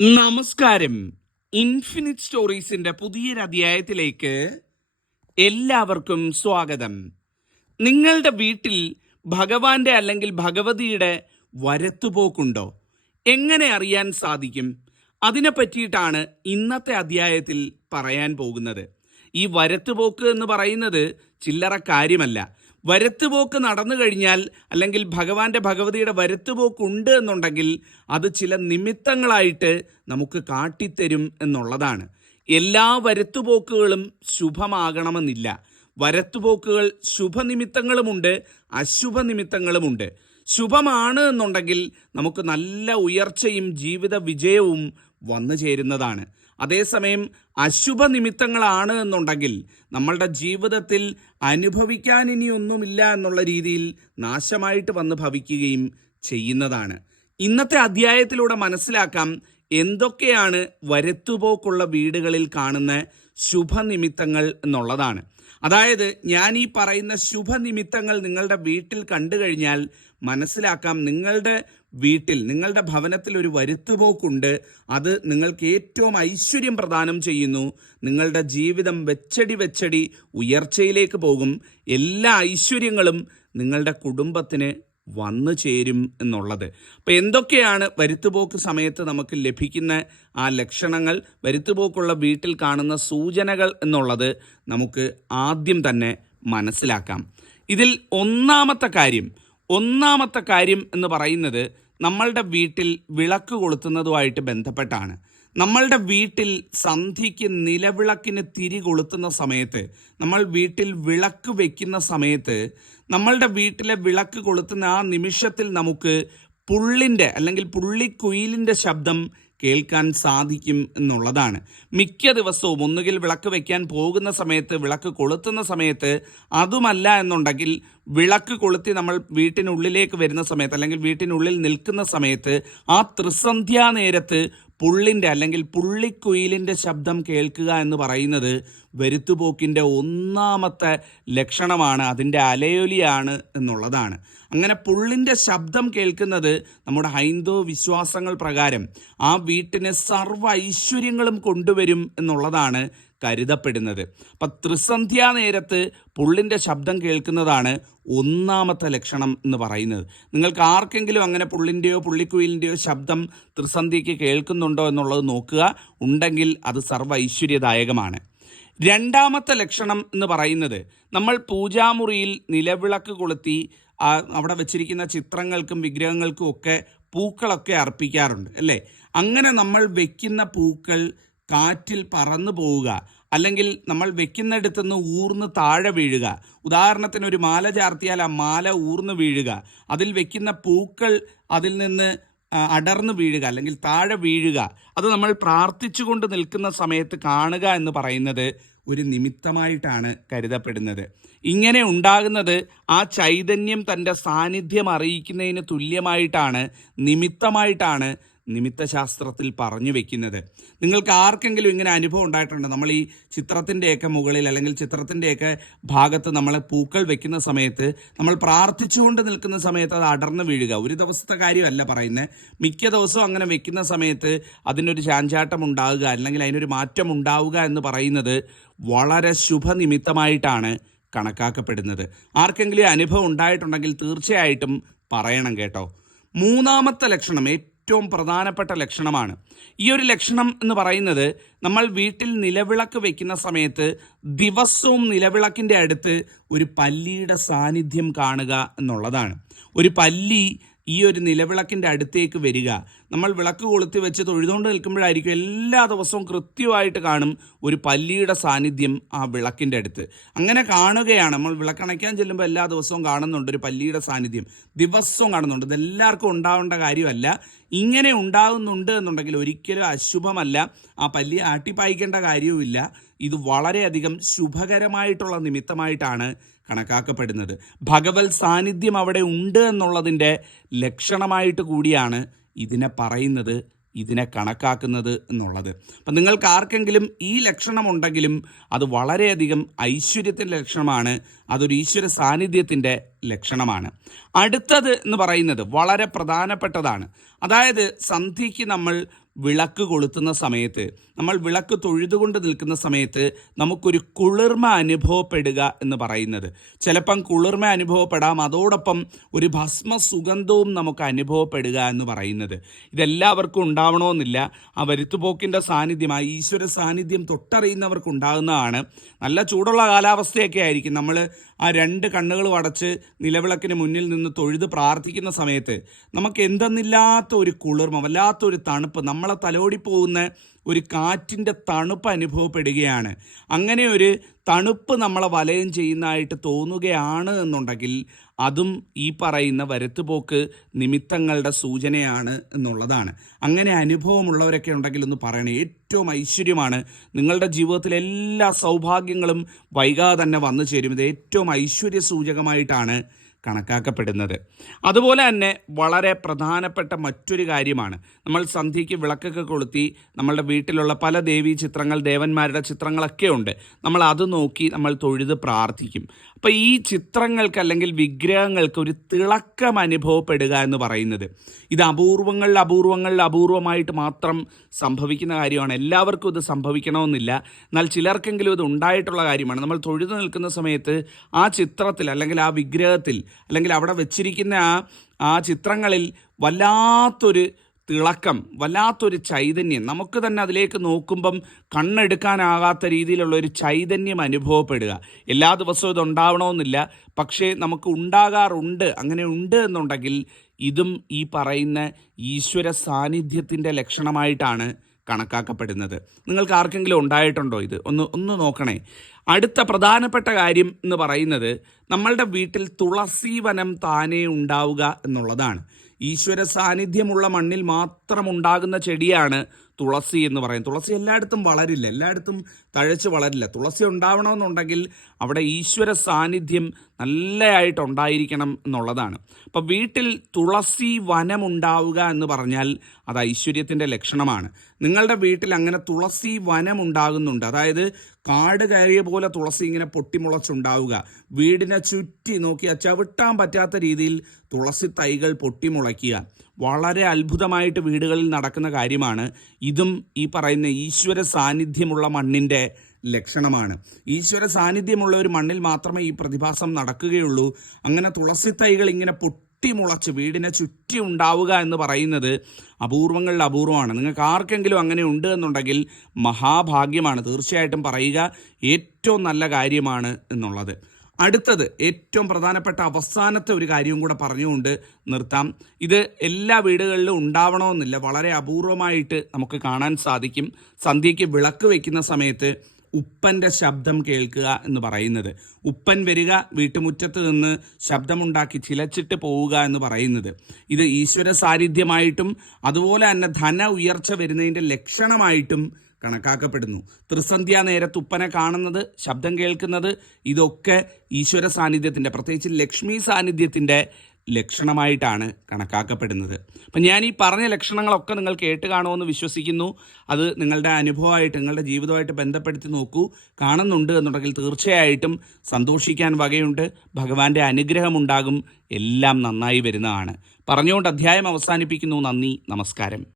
നമസ്കാരം. ഇൻഫിനിറ്റ് സ്റ്റോറീസിന്റെ പുതിയൊരു അധ്യായത്തിലേക്ക് എല്ലാവർക്കും സ്വാഗതം. നിങ്ങളുടെ വീട്ടിൽ ഭഗവാന്റെ അല്ലെങ്കിൽ ഭഗവതിയുടെ വരത്തുപോക്കുണ്ടോ? എങ്ങനെ അറിയാൻ സാധിക്കും? അതിനെ പറ്റിയിട്ടാണ് ഇന്നത്തെ അധ്യായത്തിൽ പറയാൻ പോകുന്നത്. ഈ വരത്തുപോക്ക് എന്ന് പറയുന്നത് ചില്ലറ കാര്യമല്ല. വരത്തുപോക്ക് നടന്നു കഴിഞ്ഞാൽ അല്ലെങ്കിൽ ഭഗവാന്റെ ഭഗവതിയുടെ വരത്തുപോക്ക് ഉണ്ട് എന്നുണ്ടെങ്കിൽ അത് ചില നിമിത്തങ്ങളായിട്ട് നമുക്ക് കാട്ടിത്തരും എന്നുള്ളതാണ്. എല്ലാ വരത്തുപോക്കുകളും ശുഭമാകണമെന്നില്ല. വരത്തുപോക്കുകൾ ശുഭനിമിത്തങ്ങളുമുണ്ട്, അശുഭ നിമിത്തങ്ങളുമുണ്ട്. ശുഭമാണ് എന്നുണ്ടെങ്കിൽ നമുക്ക് നല്ല ഉയർച്ചയും ജീവിത വിജയവും വന്നു ചേരുന്നതാണ്. അതേസമയം അശുഭ നിമിത്തങ്ങളാണ് എന്നുണ്ടെങ്കിൽ നമ്മളുടെ ജീവിതത്തിൽ അനുഭവിക്കാൻ ഇനി ഒന്നുമില്ല എന്നുള്ള രീതിയിൽ നാശമായിട്ട് വന്ന് ഭവിക്കുകയും ചെയ്യുന്നതാണ്. ഇന്നത്തെ അധ്യായത്തിലൂടെ മനസ്സിലാക്കാം എന്തൊക്കെയാണ് വരത്തുപോക്കുള്ള വീടുകളിൽ കാണുന്ന ശുഭനിമിത്തങ്ങൾ എന്നുള്ളതാണ്. അതായത് ഞാൻ ഈ പറയുന്ന ശുഭനിമിത്തങ്ങൾ നിങ്ങളുടെ വീട്ടിൽ കണ്ടു കഴിഞ്ഞാൽ മനസ്സിലാക്കാം നിങ്ങളുടെ വീട്ടിൽ, നിങ്ങളുടെ ഭവനത്തിൽ ഒരു വരുത്തുപോക്കുണ്ട്. അത് നിങ്ങൾക്ക് ഏറ്റവും ഐശ്വര്യം പ്രദാനം ചെയ്യുന്നു. നിങ്ങളുടെ ജീവിതം വെച്ചടി ഉയർച്ചയിലേക്ക് പോകും. എല്ലാ ഐശ്വര്യങ്ങളും നിങ്ങളുടെ കുടുംബത്തിന് വന്നു ചേരും എന്നുള്ളത്. അപ്പം എന്തൊക്കെയാണ് വരുത്തുപോക്ക് സമയത്ത് നമുക്ക് ലഭിക്കുന്ന ആ ലക്ഷണങ്ങൾ, വരുത്തുപോക്കുള്ള വീട്ടിൽ കാണുന്ന സൂചനകൾ എന്നുള്ളത് നമുക്ക് ആദ്യം തന്നെ മനസ്സിലാക്കാം. ഇതിൽ ഒന്നാമത്തെ കാര്യം എന്ന് പറയുന്നത് നമ്മളുടെ വീട്ടിൽ വിളക്ക് കൊളുത്തുന്നതുമായിട്ട് ബന്ധപ്പെട്ടാണ്. നമ്മളുടെ വീട്ടിൽ സന്ധ്യയ്ക്ക് നിലവിളക്കിന് തിരി കൊളുത്തുന്ന സമയത്ത്, നമ്മൾ വീട്ടിൽ വിളക്ക് വെക്കുന്ന സമയത്ത്, നമ്മളുടെ വീട്ടിലെ വിളക്ക് കൊളുത്തുന്ന ആ നിമിഷത്തിൽ നമുക്ക് പുള്ളിൻ്റെ അല്ലെങ്കിൽ പുള്ളിക്കുയിലിൻ്റെ ശബ്ദം കേൾക്കാൻ സാധിക്കും എന്നുള്ളതാണ്. മിക്ക ദിവസവും ഒന്നുകിൽ വിളക്ക് വെക്കാൻ പോകുന്ന സമയത്ത്, വിളക്ക് കൊളുത്തുന്ന സമയത്ത്, അതുമല്ല എന്നുണ്ടെങ്കിൽ വിളക്ക് കൊളുത്തി നമ്മൾ വീട്ടിനുള്ളിലേക്ക് വരുന്ന സമയത്ത് അല്ലെങ്കിൽ വീട്ടിനുള്ളിൽ നിൽക്കുന്ന സമയത്ത് ആ ത്രിസന്ധ്യാ നേരത്ത് പുള്ളിൻ്റെ അല്ലെങ്കിൽ പുള്ളിക്കുയിലിൻ്റെ ശബ്ദം കേൾക്കുക എന്ന് പറയുന്നത് വരുത്തുപോക്കിൻ്റെ ഒന്നാമത്തെ ലക്ഷണമാണ്, അതിൻ്റെ അലയൊലിയാണ് എന്നുള്ളതാണ്. അങ്ങനെ പുള്ളിൻ്റെ ശബ്ദം കേൾക്കുന്നത് നമ്മുടെ ഹൈന്ദവ വിശ്വാസങ്ങൾ പ്രകാരം ആ വീട്ടിന് സർവ്വ ഐശ്വര്യങ്ങളും കൊണ്ടുവരും എന്നുള്ളതാണ് കരുതപ്പെടുന്നത്. അപ്പം ത്രിസന്ധ്യാ നേരത്ത് പുള്ളിൻ്റെ ശബ്ദം കേൾക്കുന്നതാണ് ഒന്നാമത്തെ ലക്ഷണം എന്ന് പറയുന്നത്. നിങ്ങൾക്ക് ആർക്കെങ്കിലും അങ്ങനെ പുള്ളിൻ്റെയോ പുള്ളിക്കുയിലിൻ്റെയോ ശബ്ദം ത്രിസന്ധ്യയ്ക്ക് കേൾക്കുന്നുണ്ടോ എന്നുള്ളത് നോക്കുക. ഉണ്ടെങ്കിൽ അത് സർവ്വ ഐശ്വര്യദായകമാണ്. രണ്ടാമത്തെ ലക്ഷണം എന്ന് പറയുന്നത് നമ്മൾ പൂജാമുറിയിൽ നിലവിളക്ക് കൊളുത്തി അവിടെ വെച്ചിരിക്കുന്ന ചിത്രങ്ങൾക്കും വിഗ്രഹങ്ങൾക്കും ഒക്കെ പൂക്കളൊക്കെ അർപ്പിക്കാറുണ്ട് അല്ലേ? അങ്ങനെ നമ്മൾ വെക്കുന്ന പൂക്കൾ കാറ്റിൽ പറന്നു പോവുക, അല്ലെങ്കിൽ നമ്മൾ വെക്കുന്നിടത്തുനിന്ന് ഊർന്ന് താഴെ വീഴുക. ഉദാഹരണത്തിന് ഒരു മാല ചാർത്തിയാൽ ആ മാല ഊർന്ന് വീഴുക, അതിൽ വെക്കുന്ന പൂക്കൾ അതിൽ നിന്ന് അടർന്നു വീഴുക അല്ലെങ്കിൽ താഴെ വീഴുക, അത് നമ്മൾ പ്രാർത്ഥിച്ചുകൊണ്ട് നിൽക്കുന്ന സമയത്ത് കാണുക എന്ന് പറയുന്നത് ഒരു നിമിത്തമായിട്ടാണ് കരുതപ്പെടുന്നത്. ഇങ്ങനെ ഉണ്ടാകുന്നത് ആ ചൈതന്യം തൻ്റെ സാന്നിധ്യം അറിയിക്കുന്നതിന് തുല്യമായിട്ടാണ്, നിമിത്തമായിട്ടാണ് നിമിത്തശാസ്ത്രത്തിൽ പറഞ്ഞു വെക്കുന്നത്. നിങ്ങൾക്ക് ആർക്കെങ്കിലും ഇങ്ങനെ അനുഭവം ഉണ്ടായിട്ടുണ്ട്? നമ്മൾ ഈ ചിത്രത്തിൻ്റെയൊക്കെ മുകളിൽ അല്ലെങ്കിൽ ചിത്രത്തിൻ്റെയൊക്കെ ഭാഗത്ത് നമ്മൾ പൂക്കൾ വെക്കുന്ന സമയത്ത്, നമ്മൾ പ്രാർത്ഥിച്ചുകൊണ്ട് നിൽക്കുന്ന സമയത്ത് അത് അടർന്നു വീഴുക. ഒരു ദിവസത്തെ കാര്യമല്ല പറയുന്നത്, മിക്ക ദിവസവും അങ്ങനെ വെക്കുന്ന സമയത്ത് അതിനൊരു ചാഞ്ചാട്ടം ഉണ്ടാവുക അല്ലെങ്കിൽ അതിനൊരു മാറ്റം ഉണ്ടാവുക എന്ന് പറയുന്നത് വളരെ ശുഭനിമിത്തമായിട്ടാണ് കണക്കാക്കപ്പെടുന്നത്. ആർക്കെങ്കിലും അനുഭവം ഉണ്ടായിട്ടുണ്ടെങ്കിൽ തീർച്ചയായിട്ടും പറയണം കേട്ടോ. മൂന്നാമത്തെ ലക്ഷണം ഏറ്റവും പ്രധാനപ്പെട്ട ലക്ഷണമാണ്. ഈ ഒരു ലക്ഷണം എന്ന് പറയുന്നത് നമ്മൾ വീട്ടിൽ നിലവിളക്ക് വെക്കുന്ന സമയത്ത് ദിവസവും നിലവിളക്കിൻ്റെ അടുത്ത് ഒരു പല്ലിയുടെ സാന്നിധ്യം കാണുക എന്നുള്ളതാണ്. ഒരു പല്ലി ഈ ഒരു നിലവിളക്കിൻ്റെ അടുത്തേക്ക് വരിക. നമ്മൾ വിളക്ക് കൊളുത്തി വെച്ച് തൊഴുതുകൊണ്ട് നിൽക്കുമ്പോഴായിരിക്കും എല്ലാ ദിവസവും കൃത്യമായിട്ട് കാണും ഒരു പല്ലിയുടെ സാന്നിധ്യം ആ വിളക്കിൻ്റെ അടുത്ത്. അങ്ങനെ കാണുകയാണ്. നമ്മൾ വിളക്കണയ്ക്കാൻ ചെല്ലുമ്പോൾ എല്ലാ ദിവസവും കാണുന്നുണ്ട് ഒരു പല്ലിയുടെ സാന്നിധ്യം, ദിവസവും കാണുന്നുണ്ട്. ഇതെല്ലാവർക്കും ഉണ്ടാവേണ്ട കാര്യമല്ല. ഇങ്ങനെ ഉണ്ടാകുന്നുണ്ട് എന്നുണ്ടെങ്കിൽ ഒരിക്കലും അശുഭമല്ല. ആ പല്ലിയെ ആട്ടിപ്പായിക്കേണ്ട കാര്യവുമില്ല. ഇത് വളരെയധികം ശുഭകരമായിട്ടുള്ള നിമിത്തമായിട്ടാണ് കണക്കാക്കപ്പെടുന്നത്. ഭഗവത് സാന്നിധ്യം അവിടെ ഉണ്ട് എന്നുള്ളതിൻ്റെ ലക്ഷണമായിട്ട് കൂടിയാണ് ഇതിനെ പറയുന്നത്, ഇതിനെ കണക്കാക്കുന്നത് എന്നുള്ളത്. അപ്പം നിങ്ങൾക്ക് ആർക്കെങ്കിലും ഈ ലക്ഷണമുണ്ടെങ്കിലും അത് വളരെയധികം ഐശ്വര്യത്തിൻ്റെ ലക്ഷണമാണ്, അതൊരു ഈശ്വര സാന്നിധ്യത്തിൻ്റെ ലക്ഷണമാണ്. അടുത്തത് എന്ന് പറയുന്നത് വളരെ പ്രധാനപ്പെട്ടതാണ്. അതായത് സന്ധ്യയ്ക്ക് നമ്മൾ വിളക്ക് കൊളുത്തുന്ന സമയത്ത്, നമ്മൾ വിളക്ക് തൊഴുതുകൊണ്ട് നിൽക്കുന്ന സമയത്ത് നമുക്കൊരു കുളിർമ അനുഭവപ്പെടുക എന്ന് പറയുന്നത്. ചിലപ്പം കുളിർമ അനുഭവപ്പെടാം, അതോടൊപ്പം ഒരു ഭസ്മ സുഗന്ധവും നമുക്ക് അനുഭവപ്പെടുക എന്ന് പറയുന്നത്. ഇതെല്ലാവർക്കും ഉണ്ടാവണമെന്നില്ല. ആ വരുത്തുപോക്കിൻ്റെ സാന്നിധ്യം, ആ ഈശ്വര സാന്നിധ്യം തൊട്ടറിയുന്നവർക്ക് ഉണ്ടാകുന്നതാണ്. നല്ല ചൂടുള്ള കാലാവസ്ഥയൊക്കെ ആയിരിക്കും. നമ്മൾ ആ രണ്ട് കണ്ണുകളും അടച്ച് നിലവിളക്കിന് മുന്നിൽ നിന്ന് തൊഴുത് പ്രാർത്ഥിക്കുന്ന സമയത്ത് നമുക്ക് എന്തെന്നില്ലാത്ത ഒരു കുളിർമ, വല്ലാത്തൊരു തണുപ്പ്, നമ്മളെ തലോടിപ്പോകുന്ന ഒരു കാറ്റിൻ്റെ തണുപ്പ് അനുഭവപ്പെടുകയാണ്. അങ്ങനെ ഒരു തണുപ്പ് നമ്മളെ വലയം ചെയ്യുന്നതായിട്ട് തോന്നുകയാണ് എന്നുണ്ടെങ്കിൽ അതും ഈ പറയുന്ന വരുത്തുപോക്ക് നിമിത്തങ്ങളുടെ സൂചനയാണ് എന്നുള്ളതാണ്. അങ്ങനെ അനുഭവമുള്ളവരൊക്കെ ഉണ്ടെങ്കിൽ ഒന്ന് പറയണേ. ഏറ്റവും ഐശ്വര്യമാണ്. നിങ്ങളുടെ ജീവിതത്തിലെ എല്ലാ സൗഭാഗ്യങ്ങളും വൈകാതെ തന്നെ വന്നു ചേരും. ഇത് ഏറ്റവും ഐശ്വര്യ സൂചകമായിട്ടാണ് കണക്കാക്കപ്പെടുന്നത്. അതുപോലെ തന്നെ വളരെ പ്രധാനപ്പെട്ട മറ്റൊരു കാര്യമാണ്, നമ്മൾ സന്ധ്യയ്ക്ക് വിളക്കൊക്കെ കൊളുത്തി നമ്മളുടെ വീട്ടിലുള്ള പല ദേവീ ചിത്രങ്ങൾ, ദേവന്മാരുടെ ചിത്രങ്ങളൊക്കെ ഉണ്ട്. നമ്മൾ അത് നോക്കി നമ്മൾ തൊഴുത് പ്രാർത്ഥിക്കും. അപ്പോൾ ഈ ചിത്രങ്ങൾക്ക് അല്ലെങ്കിൽ വിഗ്രഹങ്ങൾക്ക് ഒരു തിളക്കം അനുഭവപ്പെടുക എന്ന് പറയുന്നത് ഇത് അപൂർവമായിട്ട് മാത്രം സംഭവിക്കുന്ന കാര്യമാണ്. എല്ലാവർക്കും ഇത് സംഭവിക്കണമെന്നില്ല, എന്നാൽ ചിലർക്കെങ്കിലും ഇത് ഉണ്ടായിട്ടുള്ള കാര്യമാണ്. നമ്മൾ തൊഴുതു നിൽക്കുന്ന സമയത്ത് ആ ചിത്രത്തിൽ അല്ലെങ്കിൽ ആ വിഗ്രഹത്തിൽ അല്ലെങ്കിൽ അവിടെ വെച്ചിരിക്കുന്ന ആ ചിത്രങ്ങളിൽ വല്ലാത്തൊരു തിളക്കം, വല്ലാത്തൊരു ചൈതന്യം, നമുക്ക് തന്നെ അതിലേക്ക് നോക്കുമ്പം കണ്ണെടുക്കാനാകാത്ത രീതിയിലുള്ള ഒരു ചൈതന്യം അനുഭവപ്പെടുക. എല്ലാ ദിവസവും ഇത് ഉണ്ടാവണമെന്നില്ല, പക്ഷേ നമുക്ക് ഉണ്ടാകാറുണ്ട്. അങ്ങനെ ഉണ്ട് എന്നുണ്ടെങ്കിൽ ഇതും ഈ പറയുന്ന ഈശ്വര സാന്നിധ്യത്തിൻ്റെ ലക്ഷണമായിട്ടാണ് കണക്കാക്കപ്പെടുന്നത്. നിങ്ങൾക്ക് ആർക്കെങ്കിലും ഉണ്ടായിട്ടുണ്ടോ ഇത്? ഒന്ന് നോക്കണേ. അടുത്ത പ്രധാനപ്പെട്ട കാര്യം എന്ന് പറയുന്നത് നമ്മളുടെ വീട്ടിൽ തുളസി വനം താനേ ഉണ്ടാവുക എന്നുള്ളതാണ്. ഈശ്വര സാന്നിധ്യമുള്ള മണ്ണിൽ മാത്രം ഉണ്ടാകുന്ന ചെടിയാണ് തുളസി എന്ന് പറയുന്നത്. തുളസി എല്ലായിടത്തും വളരില്ല, എല്ലായിടത്തും തഴച്ച് വളരില്ല. തുളസി ഉണ്ടാവണമെന്നുണ്ടെങ്കിൽ അവിടെ ഈശ്വര സാന്നിധ്യം നല്ലതായിട്ടുണ്ടായിരിക്കണം എന്നുള്ളതാണ്. അപ്പോൾ വീട്ടിൽ തുളസി വനമുണ്ടാവുക എന്ന് പറഞ്ഞാൽ അത് ഐശ്വര്യത്തിൻ്റെ ലക്ഷണമാണ്. നിങ്ങളുടെ വീട്ടിൽ അങ്ങനെ തുളസി വനമുണ്ടാകുന്നുണ്ട്, അതായത് കാട് കയറിയ പോലെ തുളസി ഇങ്ങനെ പൊട്ടിമുളച്ചുണ്ടാവുക, വീടിനെ ചുറ്റി നോക്കിയാൽ ചവിട്ടാൻ പറ്റാത്ത രീതിയിൽ തുളസി തൈകൾ പൊട്ടിമുളയ്ക്കുക, വളരെ അത്ഭുതമായിട്ട് വീടുകളിൽ നടക്കുന്ന കാര്യമാണ്. ഇതും ഈ പറയുന്ന ഈശ്വര സാന്നിധ്യമുള്ള മണ്ണിൻ്റെ ലക്ഷണമാണ്. ഈശ്വര സാന്നിധ്യമുള്ള ഒരു മണ്ണിൽ മാത്രമേ ഈ പ്രതിഭാസം നടക്കുകയുള്ളൂ. അങ്ങനെ തുളസി തൈകൾ ഇങ്ങനെ പൊട്ടിമുളച്ച് വീടിനെ ചുറ്റി ഉണ്ടാവുക എന്ന് പറയുന്നത് അപൂർവമാണ്. നിങ്ങൾക്ക് ആർക്കെങ്കിലും അങ്ങനെ ഉണ്ട് എന്നുണ്ടെങ്കിൽ മഹാഭാഗ്യമാണ്. തീർച്ചയായിട്ടും പറയുക, ഏറ്റവും നല്ല കാര്യമാണ് എന്നുള്ളത്. അടുത്തത് ഏറ്റവും പ്രധാനപ്പെട്ട അവസാനത്തെ ഒരു കാര്യവും കൂടെ പറഞ്ഞുകൊണ്ട് നിർത്താം. ഇത് എല്ലാ വീടുകളിലും ഉണ്ടാവണമെന്നില്ല, വളരെ അപൂർവമായിട്ട് നമുക്ക് കാണാൻ സാധിക്കും. സന്ധ്യയ്ക്ക് വിളക്ക് വയ്ക്കുന്ന സമയത്ത് ഉപ്പൻ്റെ ശബ്ദം കേൾക്കുക എന്ന് പറയുന്നത്, ഉപ്പൻ വരിക, വീട്ടുമുറ്റത്ത് നിന്ന് ശബ്ദമുണ്ടാക്കി ചിലച്ചിട്ട് പോവുക എന്ന് പറയുന്നത്, ഇത് ഈശ്വര സാന്നിധ്യമായിട്ടും അതുപോലെ തന്നെ ധന ഉയർച്ച വരുന്നതിൻ്റെ ലക്ഷണമായിട്ടും കണക്കാക്കപ്പെടുന്നു. ത്രിസന്ധ്യാ നേരത്ത് ഉപ്പനെ കാണുന്നത്, ശബ്ദം കേൾക്കുന്നത്, ഇതൊക്കെ ഈശ്വര സാന്നിധ്യത്തിൻ്റെ, പ്രത്യേകിച്ച് ലക്ഷ്മി സാന്നിധ്യത്തിൻ്റെ ലക്ഷണമായിട്ടാണ് കണക്കാക്കപ്പെടുന്നത്. അപ്പം ഞാൻ ഈ പറഞ്ഞ ലക്ഷണങ്ങളൊക്കെ നിങ്ങൾ കേട്ട് കാണുമെന്ന് വിശ്വസിക്കുന്നു. അത് നിങ്ങളുടെ അനുഭവമായിട്ട്, നിങ്ങളുടെ ജീവിതമായിട്ട് ബന്ധപ്പെടുത്തി നോക്കൂ. കാണുന്നുണ്ട് എന്നുണ്ടെങ്കിൽ തീർച്ചയായിട്ടും സന്തോഷിക്കാൻ വകയുണ്ട്. ഭഗവാന്റെ അനുഗ്രഹമുണ്ടാകും. എല്ലാം നന്നായി വരുന്നതാണ്. പറഞ്ഞുകൊണ്ട് അധ്യായം അവസാനിപ്പിക്കുന്നു. നന്ദി, നമസ്കാരം.